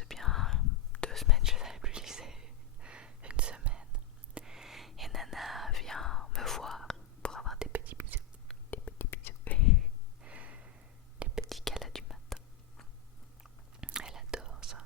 faisait bien 2 semaines, je l'avais plus lisé, une semaine. Et Nana vient me voir pour avoir des petits bisous, des petits bisous, des petits câlins du matin. Elle adore ça.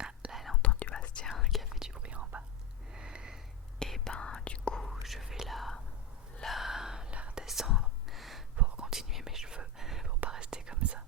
Ah, là elle a entendu Bastien qui a fait du bruit en bas. Et ben du coup je vais la redescendre pour continuer mes cheveux, pour pas rester comme ça.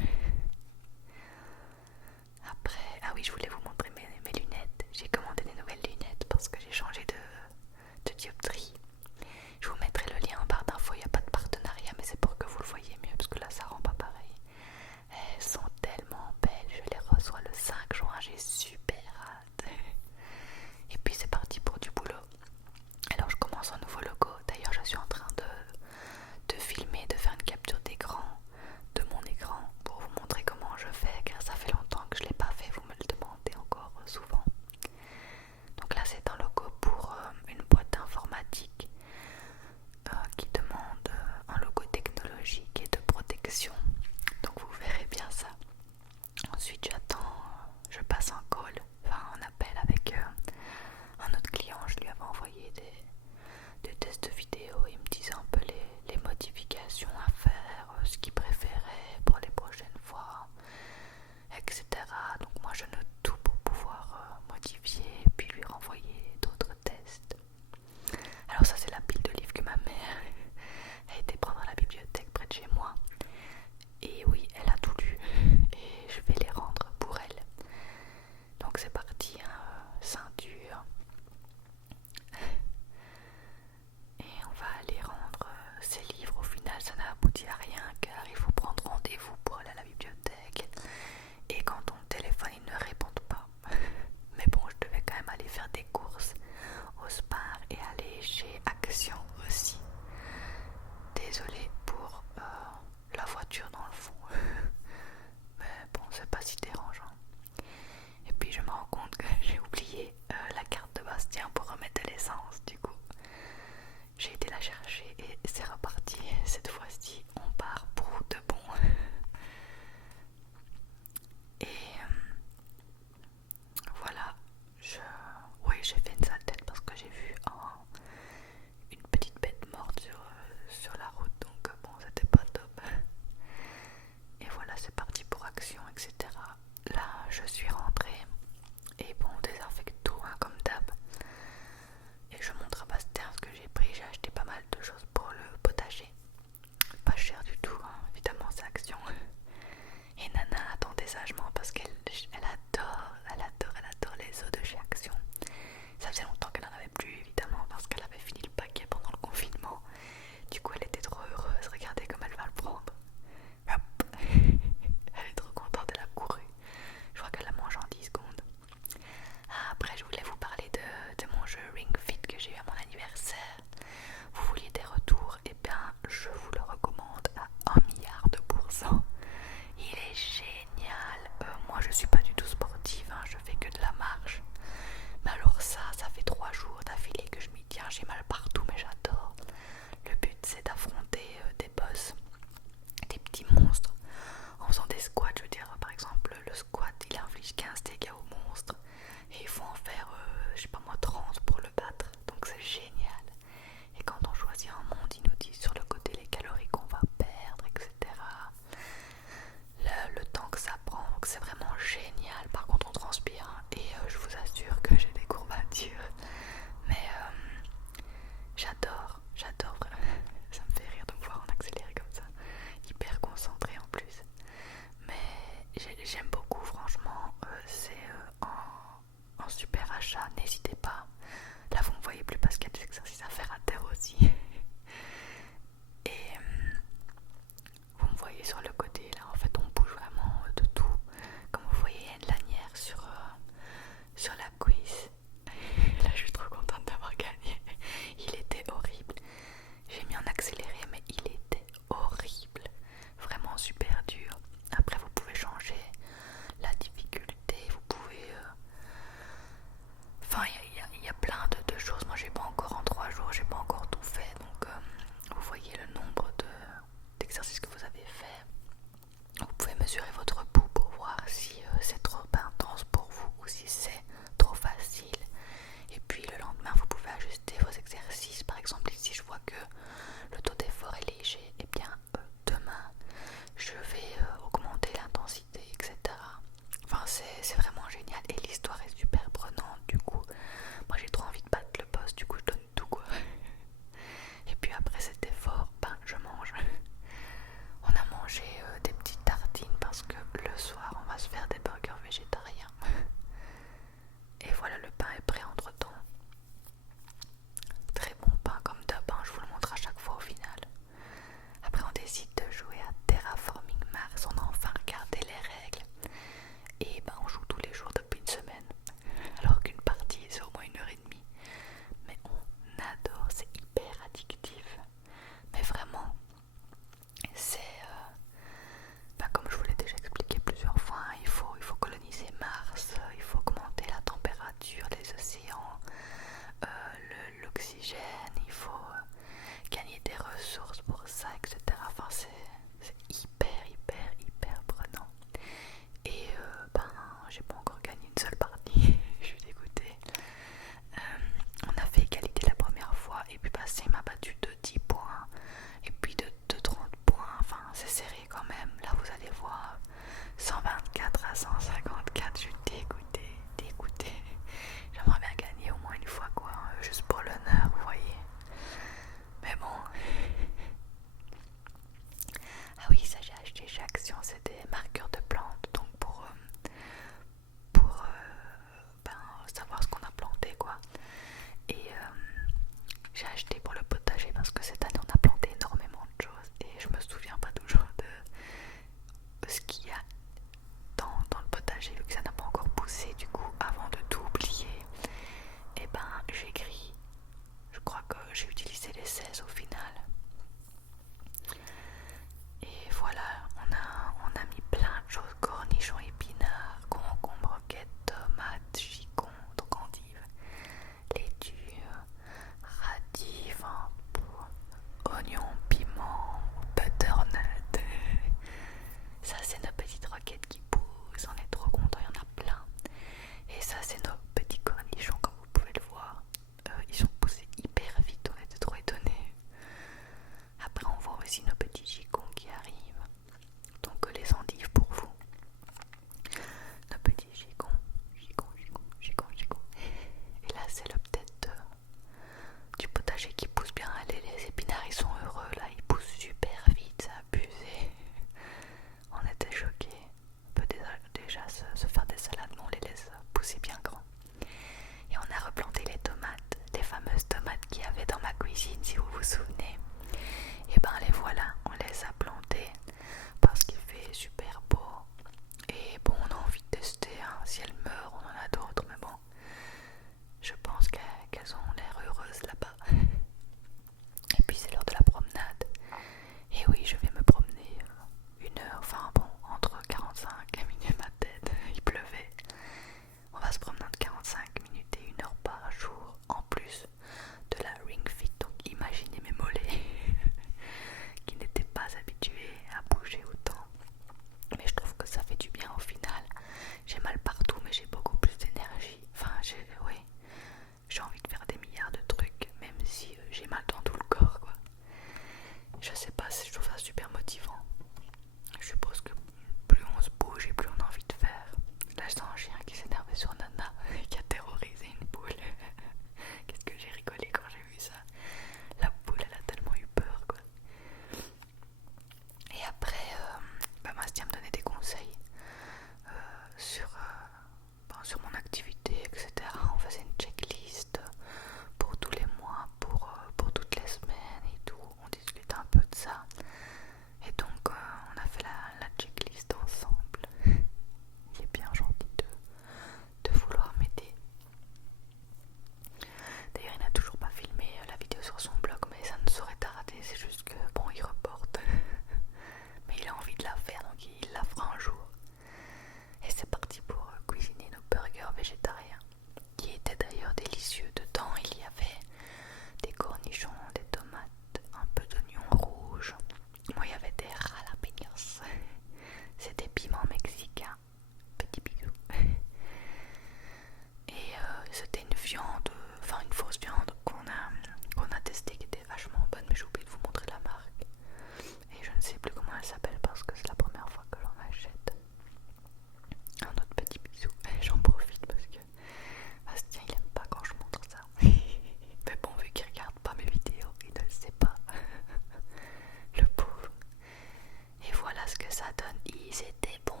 donne. C'était bon.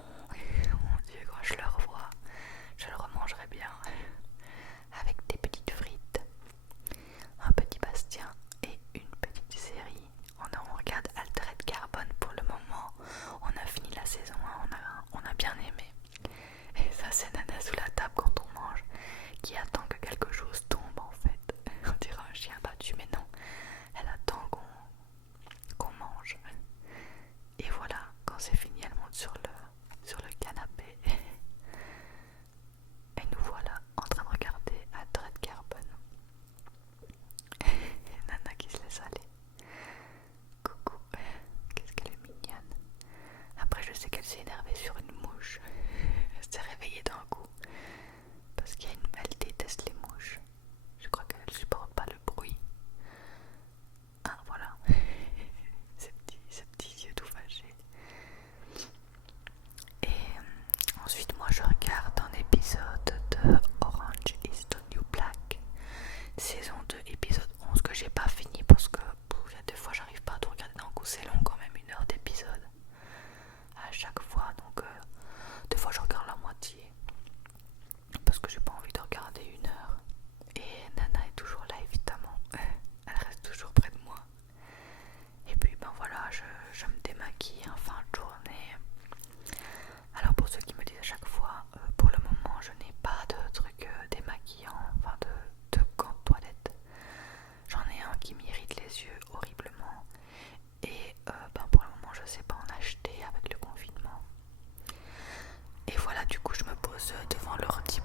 Mon Dieu, quand je le revois, je le remangerai bien. Avec des petites frites, un petit Bastien et une petite série. On regarde Altered Carbon pour le moment. On a fini la saison 1, on a bien aimé. Et ça, c'est Nana sous la table quand on mange, qui attend que quelque chose tombe en fait. On dirait un chien battu, mais non. Elle attend qu'on mange. Et voilà, quand c'est fini, elle monte sur le canapé. Et nous voilà en train de regarder Altered Carbon. Nana qui se laisse aller. Coucou, qu'est-ce qu'elle est mignonne. Après, je sais qu'elle s'est énervée sur une mouche. Elle s'est réveillée d'un coup. Parce qu'elle déteste les mouches. Je crois qu'elle ne supporte pas le bruit. Ah, voilà. Ces petits yeux tout fâchés. Et ensuite, moi, je regarde un épisode de Orange is the New Black. Saison 2, épisode 11, que j'ai pas fini parce que des fois, j'arrive pas à tout regarder d'un coup. C'est long quand même, 1 heure d'épisode. À chaque fois, donc des fois, je regarde la moitié. Parce que j'ai pas envie de regarder 1 heure. Et Nana est toujours là évidemment, elle reste toujours près de moi. Et puis ben voilà, je me démaquille en fin de journée. Alors pour ceux qui me disent à chaque fois, pour le moment je n'ai pas de truc démaquillant, enfin de gants de toilette. J'en ai un qui m'irrite les yeux horriblement. Et ben pour le moment je sais pas en acheter avec le confinement. Et voilà, du coup je me pose devant l'ordi